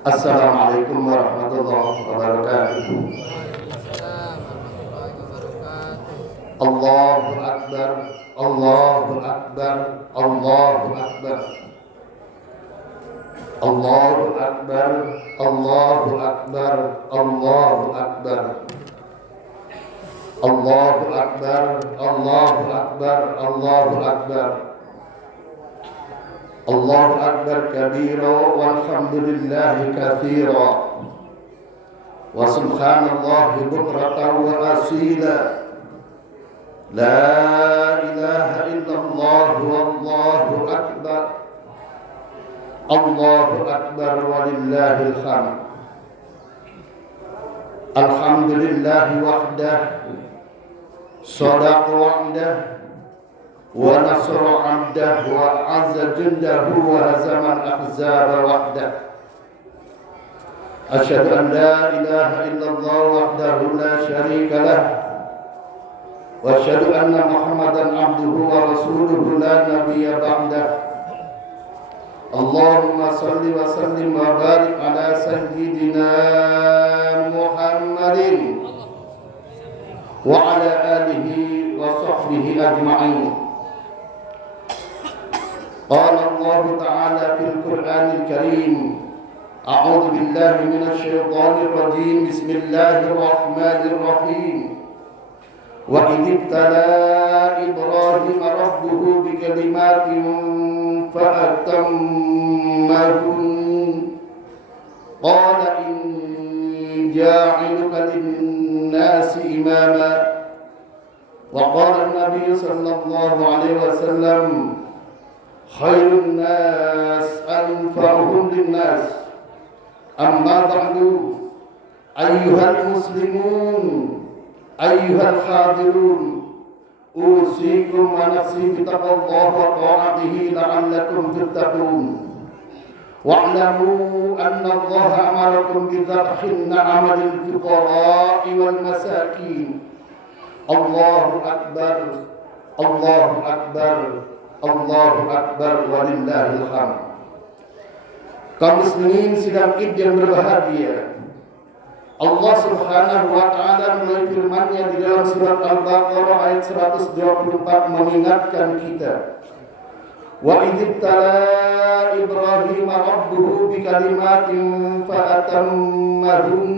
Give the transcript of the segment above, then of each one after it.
Assalamualaikum warahmatullahi wabarakatuh. Allahu Akbar, Allahu Akbar, Allahu Akbar. Allahu Akbar, Allahu Akbar, Allahu Akbar. Allahu Akbar, Allahu Akbar, Allahu Akbar. Allahu Akbar kabira walhamdulillahi katsira wa subhanallahi bukratan wa asila. La ilaha illallah wallahu akbar. Allahu akbar walillahil hamd. Alhamdulillahi wahdah, sadaqa wa'dah, wa nasra 'abdah, wa 'azza jundahu, wa hazama al-ahzaba wahdah. Asyhadu an la ilaha illallah wahdahu la syarika lah, wa asyhadu anna Muhammadan 'abduhu wa rasuluhu la nabiyya ba'dah. Allahumma salli wa sallim wa barik ala sayyidina Muhammadin wa ala alihi wa sahbihi ajma'in. Qala Allah ta'ala fil Qur'anil Karim, a'udzu billahi minasy syaithanir rajim. Bismillahir rahmanir rahim. Wa idibtala Ibrahim rabbuhu bikalimatin fa'atammahun. Qala inni ja'iluka lin-nasi imama. Wa qala an-nabiy sallallahu alaihi wasallam, khairun nas anfa'uhum lin-nas. Amma ba'du, ayyuhal muslimun, ayyuhal hadirun, usikum wa nafsi bitaqwallahi wa ta'atihi la'allakum tattaqun. Wa'lamu anna Allah amarakum bidhabhin na'amal fuqara'i wal masakin. Allahu akbar, Allahu akbar, Allahu akbar walillahil hamd. Kaum muslimin sidang Id yang berbahagia, Allah Subhanahu wa taala melalui firman-Nya di dalam surat Al-Baqarah ayat 124 mengingatkan kita, wa idzibtala Ibrahim rabbuhu bikalimatin fa'atammahun.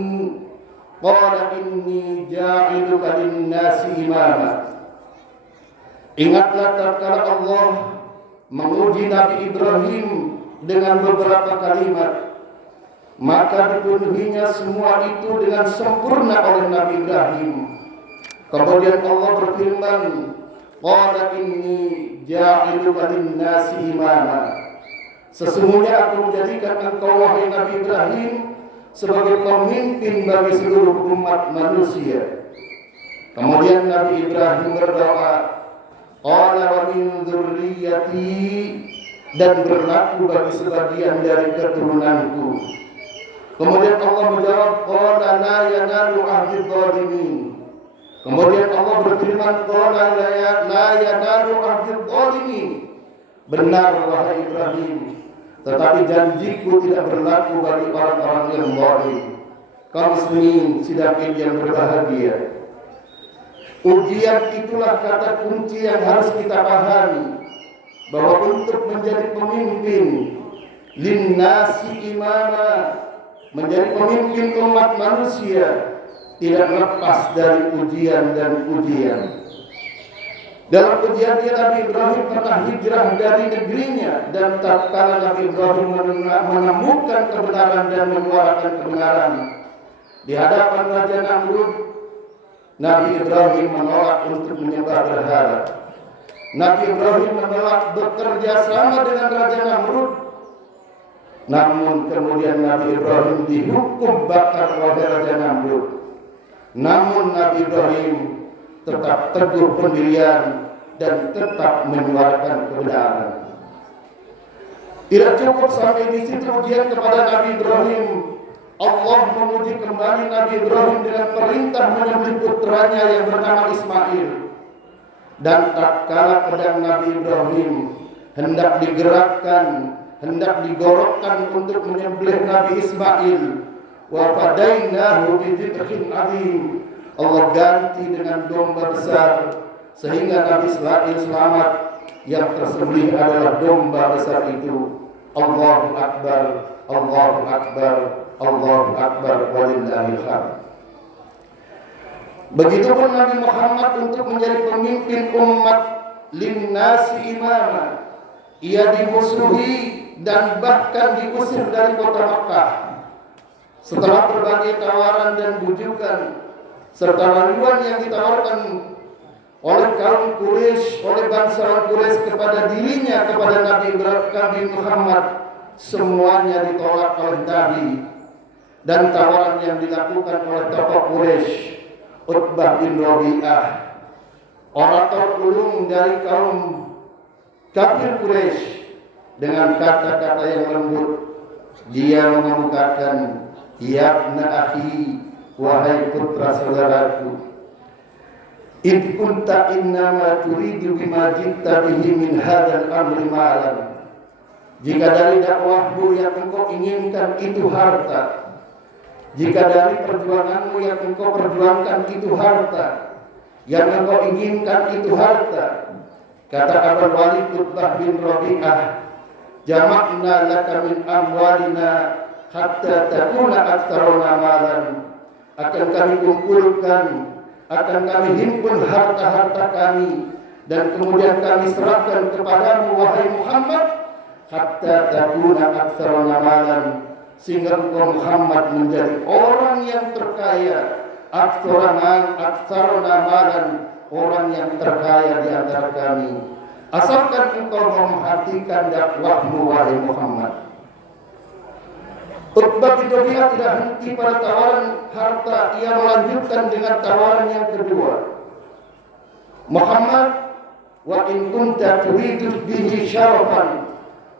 Qala inni ja'iluka lin-nasi imama. Ingatlah tatkala Allah menguji Nabi Ibrahim dengan beberapa kalimat, maka dipenuhinya semua itu dengan sempurna oleh Nabi Ibrahim. Kemudian Allah berfirman, qala inni ja'iluka lin-nasi imama. Sesungguhnya aku menjadikan engkau wahai Nabi Ibrahim sebagai pemimpin bagi seluruh umat manusia. Kemudian Nabi Ibrahim berdoa, qala wa min dzurriyyati, dan berlaku bagi sebagian dari keturunanku. Kemudian Allah menjawab, qala la yanalu ahdi dzalimin. Kemudian Allah berfirman, qala la yanalu ahdi dzalimin. Benar wahai Ibrahim, tetapi janjiku tidak berlaku bagi orang-orang yang zalim. Kaum muslimin sidang yang berbahagia, ujian itulah kata kunci yang harus kita pahami, bahwa untuk menjadi pemimpin linnasi imama, menjadi pemimpin umat manusia, tidak lepas dari ujian dan ujian. Dalam ujian dia Nabi Ibrahim pernah hijrah dari negerinya, dan tatkala Nabi Ibrahim menemukan kebenaran dan menyuarakan kebenaran di hadapan Raja Namrud, Nabi Ibrahim menolak untuk menyembah berhala. Nabi Ibrahim menolak bekerja sama dengan Raja Namrud. Namun kemudian Nabi Ibrahim dihukum bakar oleh Raja Namrud. Namun Nabi Ibrahim tetap teguh pendirian dan tetap menyuarakan kebenaran. Tidak cukup sampai di situ ujian kepada Nabi Ibrahim. Allah menguji kembali Nabi Ibrahim dengan perintah menyembelih putranya yang bernama Ismail. Dan tatkala pedang Nabi Ibrahim hendak digerakkan, hendak digorokkan untuk menyembelih Nabi Ismail. Wa fadainahu bidzibhin adzim. Allah ganti dengan domba besar sehingga Nabi Ismail selamat. Yang tersembelih adalah domba besar itu. Allahu Akbar, Allahu Akbar, Allahu Akbar, walillahil hamd. Begitupun Nabi Muhammad untuk menjadi pemimpin umat, linnasi imama. Ia dimusuhi dan bahkan diusir dari kota Makkah. Setelah berbagai tawaran dan bujukan serta rayuan yang ditawarkan oleh kaum Quraisy, oleh bangsawan Quraisy kepada dirinya, kepada Nabi Muhammad, semuanya ditolak oleh Nabi. Dan tawaran yang dilakukan oleh tokoh Quraisy, Utbah bin Rabi'ah, orator ulung dari kaum kafir Quraisy, dengan kata-kata yang lembut dia mengemukakan, ya ibna akhi, wahai putra saudaraku, id kunta innama turidu bima jitta bihi min hadzal amri ma'lam. Jika dari dakwahmu yang engkau inginkan itu harta, jika dari perjuanganmu yang engkau perjuangkan itu harta, yang engkau inginkan itu harta, kata Abul Walid Utbah bin Rabi'ah, jama'na laka min amwalina hatta takuna aktsaruna malan. Akan kami kumpulkan, akan kami himpun harta-harta kami, dan kemudian kami serahkan kepadamu wahai Muhammad, hatta takuna aktsaruna malan, sehingga engkau Muhammad menjadi orang yang terkaya, aktsaruna malan, orang yang terkaya di antara kami, asalkan engkau memperhatikan dakwahmu wahai Muhammad. Utbah bin Rabi'ah tidak henti pada tawaran harta, ia melanjutkan dengan tawaran yang kedua. Muhammad, wa in kunta turidu bihi syarafan,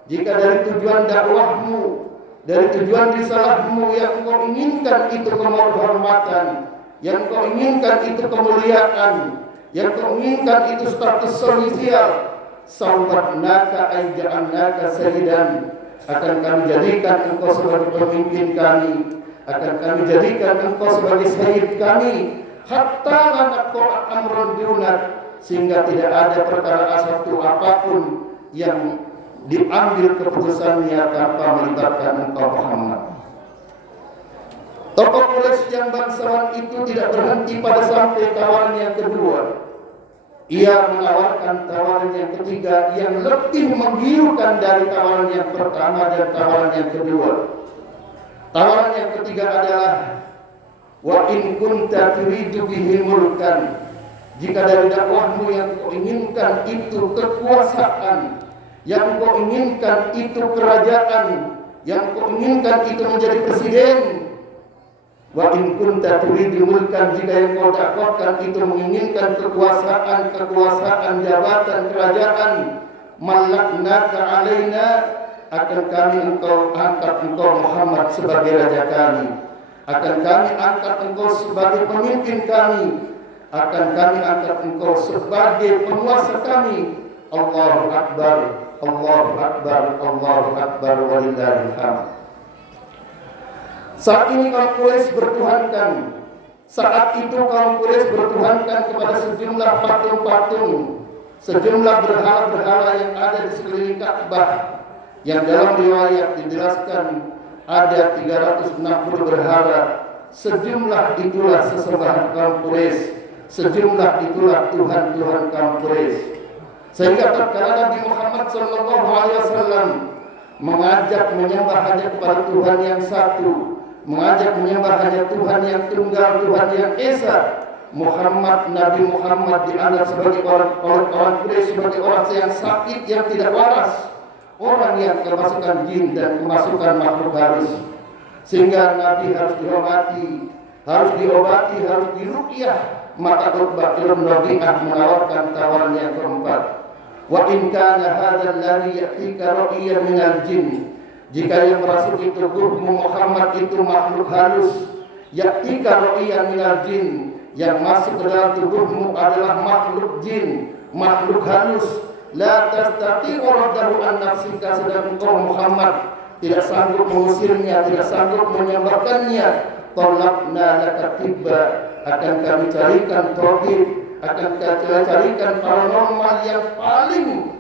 jika dari tujuan dakwahmu, dari tujuan risalahmu yang engkau inginkan itu kehormatan, yang engkau inginkan itu kemuliaan, yang engkau inginkan itu status sosial, sawwatnaka ay ja'alnaka sayyidan, akan kami jadikan engkau sebagai pemimpin kami, akan kami jadikan engkau sebagai sayyid kami, hatta la naqra amrun dunat, sehingga tidak ada perkara satu apapun yang diambil keputusannya tanpa melibatkan engkau Muhammad. Tokoh Quraisy yang bangsawan itu tidak berhenti pada sampai tawaran yang kedua. Ia menawarkan tawaran yang ketiga yang lebih menggiurkan dari tawaran yang pertama dan tawaran yang kedua. Tawaran yang ketiga adalah, wa in kunta turidu bihi mulkan, jika dari dakwahmu yang kau inginkan itu kekuasaan, yang kau inginkan itu kerajaan, yang kau inginkan itu menjadi presiden. Wa in kunta turidu mulkan, jika yang kau dakwahkan itu menginginkan kekuasaan, jabatan, kerajaan, malaknaka alaina, akan kami engkau angkat engkau Muhammad sebagai raja kami, akan kami angkat engkau sebagai pemimpin kami, akan kami angkat engkau sebagai penguasa kami. Allahu Akbar, Allahu Akbar, Allahu Akbar, walillahil hamd. Saat ini kaum Quraisy bertuhankan, saat itu kaum Quraisy bertuhankan kepada sejumlah patung-patung, sejumlah berhala-berhala yang ada di sekeliling Ka'bah, yang dalam riwayat dijelaskan ada 360 berhala. Sejumlah itulah sesembahan kaum Quraisy, sejumlah itulah tuhan-tuhan kaum Quraisy. Sehingga tatkala Nabi Muhammad SAW mengajak menyembah hanya kepada Tuhan yang satu, mengajak menyembah hanya Tuhan yang tunggal, Tuhan yang esa, Nabi Muhammad dianggap sebagai orang Quraisy sebagai orang yang sakit, yang tidak waras, orang yang kemasukan jin dan kemasukan makhluk halus, sehingga Nabi harus dihormati, harus diobati, harus diruqyah. Maka Utbah bin Rabi'ah menawarkan tawaran yang keempat, wa in kana hadzal ladzi ya'tika ra'iyan minal jin, jika yang merasuki tubuhmu Muhammad itu makhluk halus, ya'tika ra'iyan minal jin, yang masuk ke dalam tubuhmu adalah makhluk jin, makhluk halus, la tastati'u raddahu an nafsika, sedang engkau Muhammad tidak sanggup mengusirnya, tidak sanggup menyembuhkannya. Talabna laka tibba, akan kami carikan tabib, akan kami carikan paranormal yang paling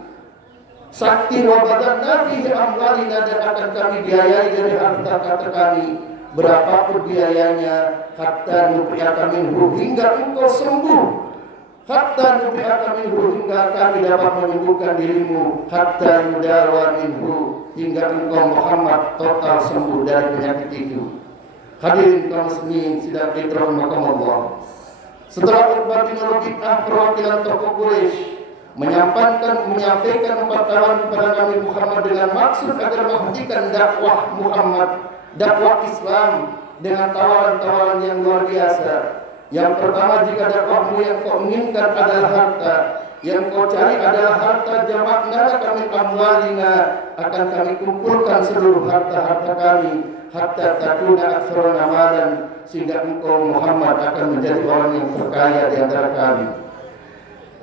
sakti, wa badanna fihi amwalina, dan akan kami biayai dari harta kami berapapun biayanya, hatta nubi'aka minhu, hingga engkau sembuh, hatta nubi'aka minhu, hingga kami dapat menyembuhkan dirimu, hatta yudawa minhu, hingga engkau Muhammad total sembuh dari penyakit itu. Hadirin kaum muslimin sidang rahimakumullah. Setelah Uqbah bin Rabi'ah, perwakilan tokoh Quraisy, menyampaikan 4 tawaran kepada Nabi Muhammad dengan maksud agar menghentikan dakwah Muhammad, dakwah Islam, dengan tawaran-tawaran yang luar biasa. Yang pertama, jika dakwahmu yang kau inginkan adalah harta, yang kau cari adalah harta, jama'na kami amwalina, akan kami kumpulkan seluruh harta-harta kami, hatta takuna aktsaruna malan, sehingga engkau Muhammad akan menjadi orang yang terkaya di antara kami.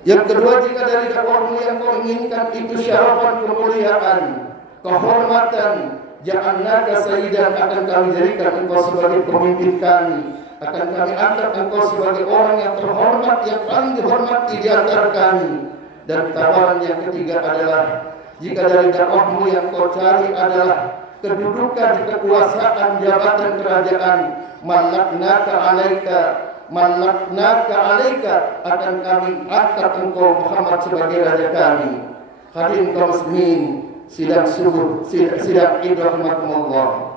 Yang kedua, jika dari dakwahmu yang kau inginkan itu syarafan, kemuliaan, kehormatan, ja'alnaka sayyidan, akan kami jadikan engkau sebagai pemimpin kami, akan kami angkat engkau sebagai orang yang terhormat, yang paling dihormati di antara kami. Dan tawaran yang ketiga adalah, jika dari dakwahmu yang kau cari adalah kedudukan, kekuasaan, jabatan kerajaan, malaknaka alaika, akan kami angkat engkau Muhammad sebagai raja kami. Hadirin kaum muslimin sidang subuh, sidang Id rahimakumullah.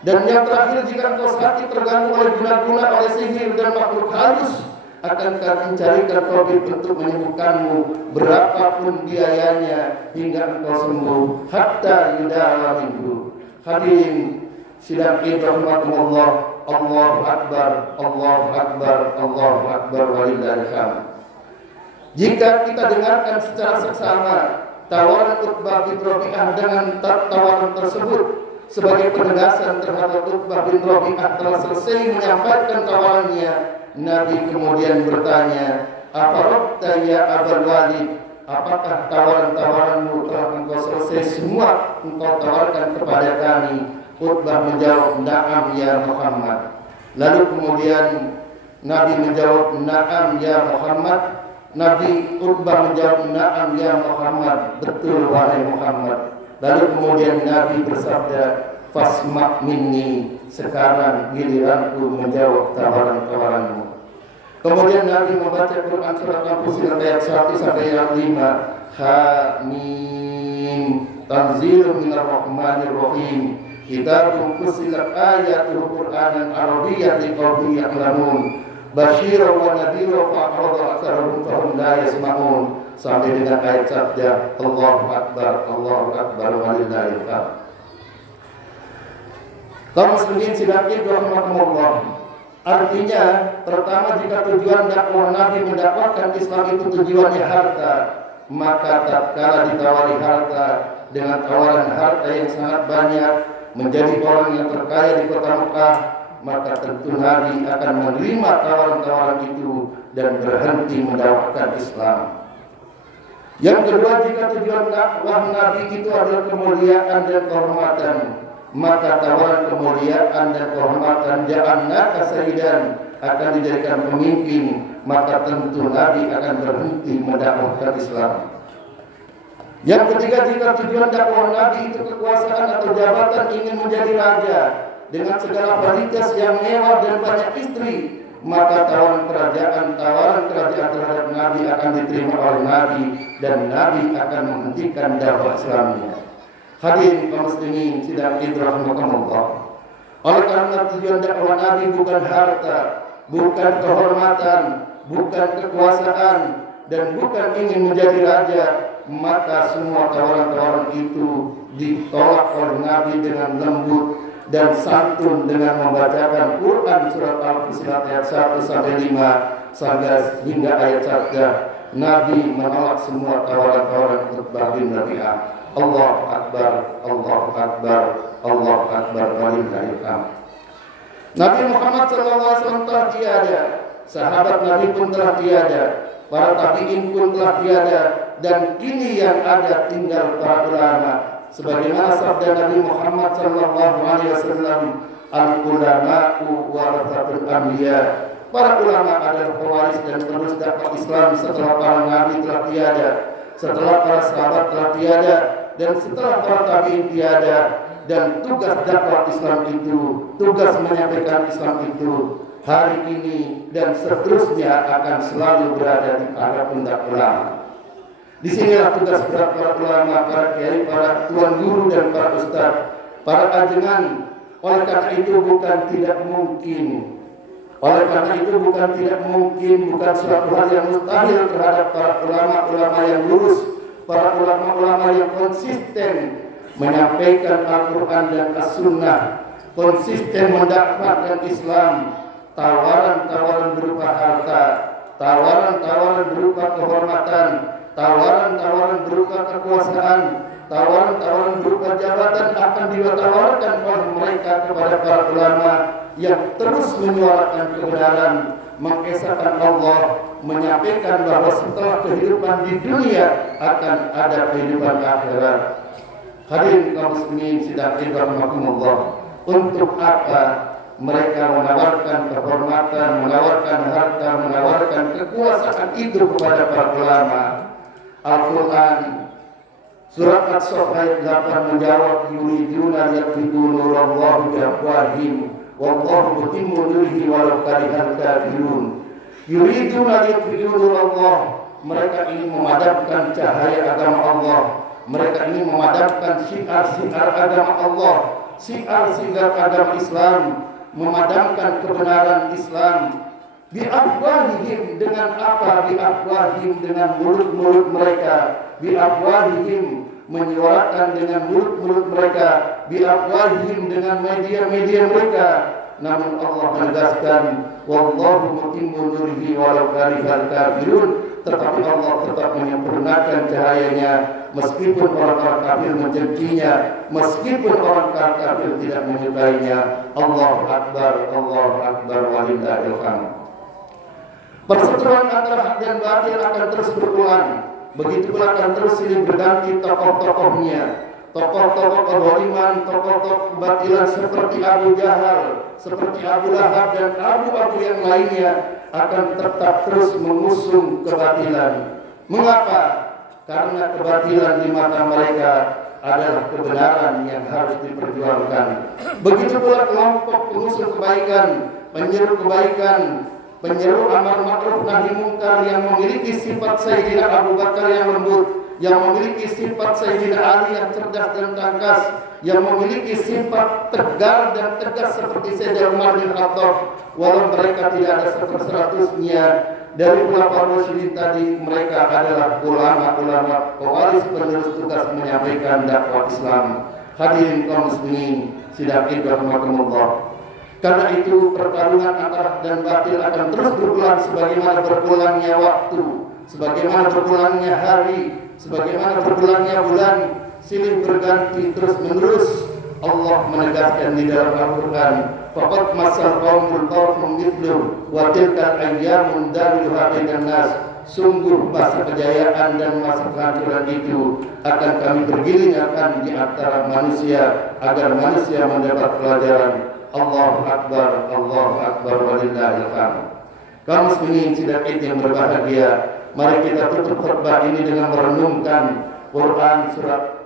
Dan yang terakhir, jika engkau sakit terganggu oleh guna-guna, oleh sihir dan makhluk halus, akan kami carikan tabib untuk menyembuhkanmu, berapapun biayanya, hingga engkau sembuh, hatta yudawa minhu. Hadirin sidang Id rahimakumullah. Allahu Akbar, Allahu Akbar, Allahu Akbar, walillahil hamd. Jika kita dengarkan secara seksama tawaran Uqbah bin Rabi'ah dengan tawaran tersebut sebagai penegasan terhadap Uqbah bin Rabi'ah telah selesai menyampaikan tawarannya, Nabi kemudian bertanya, "Afarabta ya Abul Walid?" Apakah tawaran-tawaranmu telah engkau selesai semua engkau tawarkan kepada kami? Uqbah menjawab, "Na'am ya Muhammad." Lalu kemudian Nabi menjawab, "Na'am ya Muhammad." Nabi Uqbah menjawab, "Na'am ya Muhammad." Betul wahai Muhammad. Lalu kemudian Nabi bersabda, "Fasma' minni." Sekarang giliranku menjawab tawaran-tawaranmu. Kemudian Nabi membaca Quran surat Al-Fussilat ayat 1 sampai ayat 5. Hamim, tanzilun minar rahmanir rahim, kitabun fussilat ayatuhu Qur'anan Arabiyyan liqaumin ya'lamun, basyiran wa nadhiran fa'arada aktsaruhum fahum la yasma'un, sampai dengan ayat sabda Allahu Akbar, Allahu Akbar, walillahil hamd. Kaum muslimin sidang Id rahimakumullah. Artinya, pertama, jika tujuan dakwah Nabi mendakwakan Islam itu tujuannya harta, maka tatkala ditawari harta dengan tawaran harta yang sangat banyak, menjadi orang yang terkaya di kota Mekah, maka tentu Nabi akan menerima tawaran-tawaran itu dan berhenti mendakwahkan Islam. Yang kedua, jika tujuan dakwah Nabi itu adalah kemuliaan dan kehormatan, maka tawaran kemuliaan dan kehormatan ja'alnaka sayyidan akan dijadikan pemimpin, maka tentu Nabi akan berhenti mendakwahkan Islam. Yang ketiga, jika tujuan dakwah Nabi itu kekuasaan atau jabatan, ingin menjadi raja dengan segala fasilitas yang mewah dan banyak istri, maka tawaran kerajaan terhadap Nabi akan diterima oleh Nabi dan Nabi akan menghentikan dakwah Islamnya. Hadirin kaum muslimin sidang Id rahimakumullah. Oleh karena tujuan dakwah Nabi bukan harta, bukan kehormatan, bukan kekuasaan, dan bukan ingin menjadi raja, maka semua tawaran-tawaran itu ditolak oleh Nabi dengan lembut dan santun dengan membacakan Quran surat Al-Fussilat ayat 1 sampai 5 hingga ayat 3. Nabi menolak semua tawaran-tawaran Uqbah bin Rabi'ah. Allahu Akbar, Allahu Akbar, Allahu Akbar, walillahil hamd. Nabi Muhammad SAW telah tiada, sahabat Nabi pun telah tiada, para tabi'in pun telah tiada, dan kini yang ada tinggal para ulama. Sebagaimana sabda Nabi Muhammad sallallahu alaihi wasallam, al-ulama'u warathatul anbiya. Para ulama adalah pewaris dan penerus dakwah Islam setelah para nabi telah tiada, setelah para sahabat telah tiada, dan setelah para tabi'in tiada. Dan tugas dakwah Islam itu, tugas menyampaikan Islam itu, hari ini dan seterusnya akan selalu berada di para pundak ulama. Disinilah tugas berat para ulama, para kiai, para tuan guru dan para ustaz, para ajengan. Oleh karena itu bukan tidak mungkin, bukan suatu hal yang mustahil terhadap para ulama-ulama yang lurus, para ulama-ulama yang konsisten menyampaikan Al-Quran dan As-Sunnah, konsisten mendakwakan Islam. Tawaran-tawaran berupa harta, tawaran-tawaran berupa kehormatan, tawaran-tawaran berupa kekuasaan, tawaran-tawaran berupa jabatan akan ditawarkan oleh mereka kepada para ulama yang terus menyuarakan kebenaran, mengesahkan Allah, menyampaikan bahwa setelah kehidupan di dunia akan ada kehidupan akhirat. Hadirin kaum muslimin sidang rahimakumullah, untuk apa mereka menawarkan kehormatan, menawarkan harta, menawarkan kekuasaan itu kepada para ulama? Al-Quran surat As-Saff ayat 8 menjawab, yuriduna yatfi'u nurallahi biafwahihim wallahu mutimmu nurihi walau karihal kafirun. Yuriduna yatfi'u nurallah, mereka ingin memadamkan cahaya agama Allah, mereka ingin memadamkan syiar-syiar agama Allah, syiar-syiar agama Islam, memadamkan kebenaran Islam. Biafwahihim, dengan apa? Biafwahihim, dengan mulut-mulut mereka. Biafwahihim, menyuarakan dengan mulut-mulut mereka. Biafwahihim, dengan media-media mereka. Namun Allah menegaskan, wallahu mutimmu nurihi walau karihal kafirun. Tetapi Allah tetap menyempurnakan cahayanya meskipun orang-orang kafir membencinya, meskipun orang kafir tidak menyukainya. Allahu Akbar, Allahu Akbar, walillahil hamd. Perseteruan antara hak dan batil akan terus berulang. Begitu pula akan terus silih berganti tokoh-tokohnya. Tokoh-tokoh kezaliman, tokoh-tokoh kebatilan seperti Abu Jahal, seperti Abu Lahab dan Abu yang lainnya akan tetap terus mengusung kebatilan. Mengapa? Karena kebatilan di mata mereka adalah kebenaran yang harus diperjuangkan. Begitu pula kelompok pengusung kebaikan, penyeru kebaikan, penyeru amar ma'ruf nahi mungkar yang memiliki sifat Sayyidina Abu Bakar yang lembut, yang memiliki sifat Sayyidina Ali yang cerdas dan tangkas, yang memiliki sifat tegar dan tegas seperti Sayyidina Umar bin Khattab. Walau mereka tidak ada 100%-nya dari ulama rasyidin tadi, mereka adalah ulama-ulama pewaris penerus tugas menyampaikan dakwah Islam. Hadirin kaum muslimin sidang rahimakumullah. Karena itu pertarungan antara hak dan batil akan terus berulang sebagaimana berulangnya waktu, sebagaimana berulangnya hari, sebagaimana berulangnya bulan, silih berganti terus menerus. Allah menegaskan di dalam Al-Quran, faqad masal qaumul qawmun mithlu wa tilkal ayyamun dawiluha bainan nas. Sungguh masa kejayaan dan masa kehancuran itu akan kami pergilingkan di antara manusia agar manusia mendapat pelajaran. Allahu Akbar, Allahu Akbar, walillahil hamd. Kaum muslimin sidang Id yang berbahagia, mari kita tutup khutbah ini dengan merenungkan Quran surat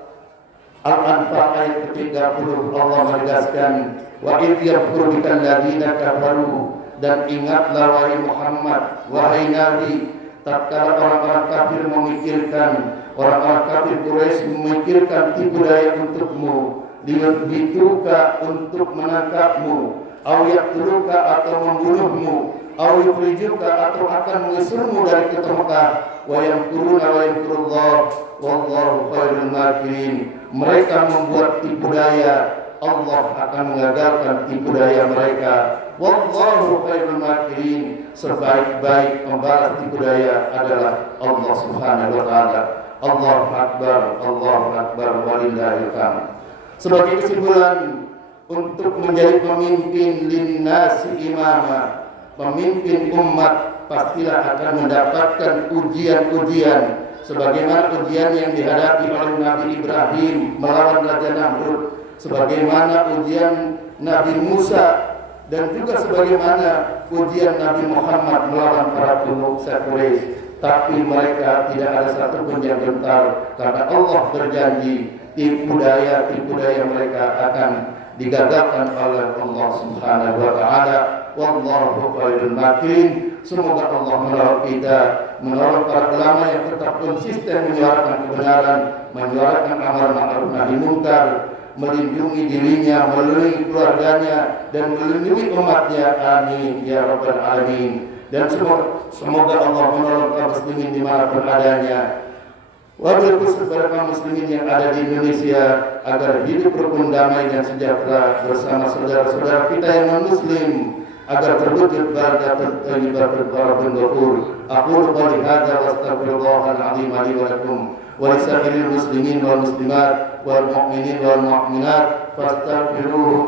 Al-Anfal ayat ke-30. Allah menegaskan, wa idh yamkuru bikal ladzina kafaru, dan ingatlah wahai Muhammad, wahai Nabi, tatkala orang-orang kafir memikirkan, orang-orang kafir Quraisy memikirkan tipu daya untukmu, liyuthbituka, untuk menangkapmu, au yaqtuluka, atau membunuhmu, au yukhrijuka, atau akan mengusirmu dari kota Mekah. Wa yamkuruna wa yamkurullah wallahu khairul makirin. Mereka membuat tipu daya, Allah akan mengagalkan tipu daya mereka. Wallahu khairul makirin. Sebaik-baik pembalas tipu daya adalah Allah Subhanahu wa taala. Allahu Akbar, Allahu Akbar, walillahil hamd. Sebagai kesimpulan, untuk menjadi pemimpin linnasi imama, pemimpin umat pastilah akan mendapatkan ujian-ujian sebagaimana ujian yang dihadapi oleh Nabi Ibrahim melawan Raja Namrud, sebagaimana ujian Nabi Musa, dan juga sebagaimana ujian Nabi Muhammad melawan para penguasa Quraisy. Tapi mereka tidak ada satupun yang gentar, karena Allah berjanji tipu daya mereka akan digagalkan oleh Allah Subhanahu wa taala. Wallahu khairul makirin. Semoga Allah menolong kita, menolong para ulama yang tetap konsisten menyuarakan kebenaran, menyuarakan amar ma'ruf nahi munkar, melindungi dirinya, melindungi keluarganya, dan melindungi umatnya. Amin ya rabbal alamin. Dan semoga Allah menolong kaum muslimin dimanapun adanya. Wabil khusus kepada kaum muslimin yang ada di Indonesia agar hidup rukun, damai dan sejahtera bersama saudara-saudara kita yang non-muslim, agar terwujud barakatul thayyibatul barakul ghafur. Aqulu qouli hadza wa astaghfirullahal azim li wa lakum wa lisa'iril muslimin wal muslimat wal mu'minin wal mu'minat fastaghfiruhu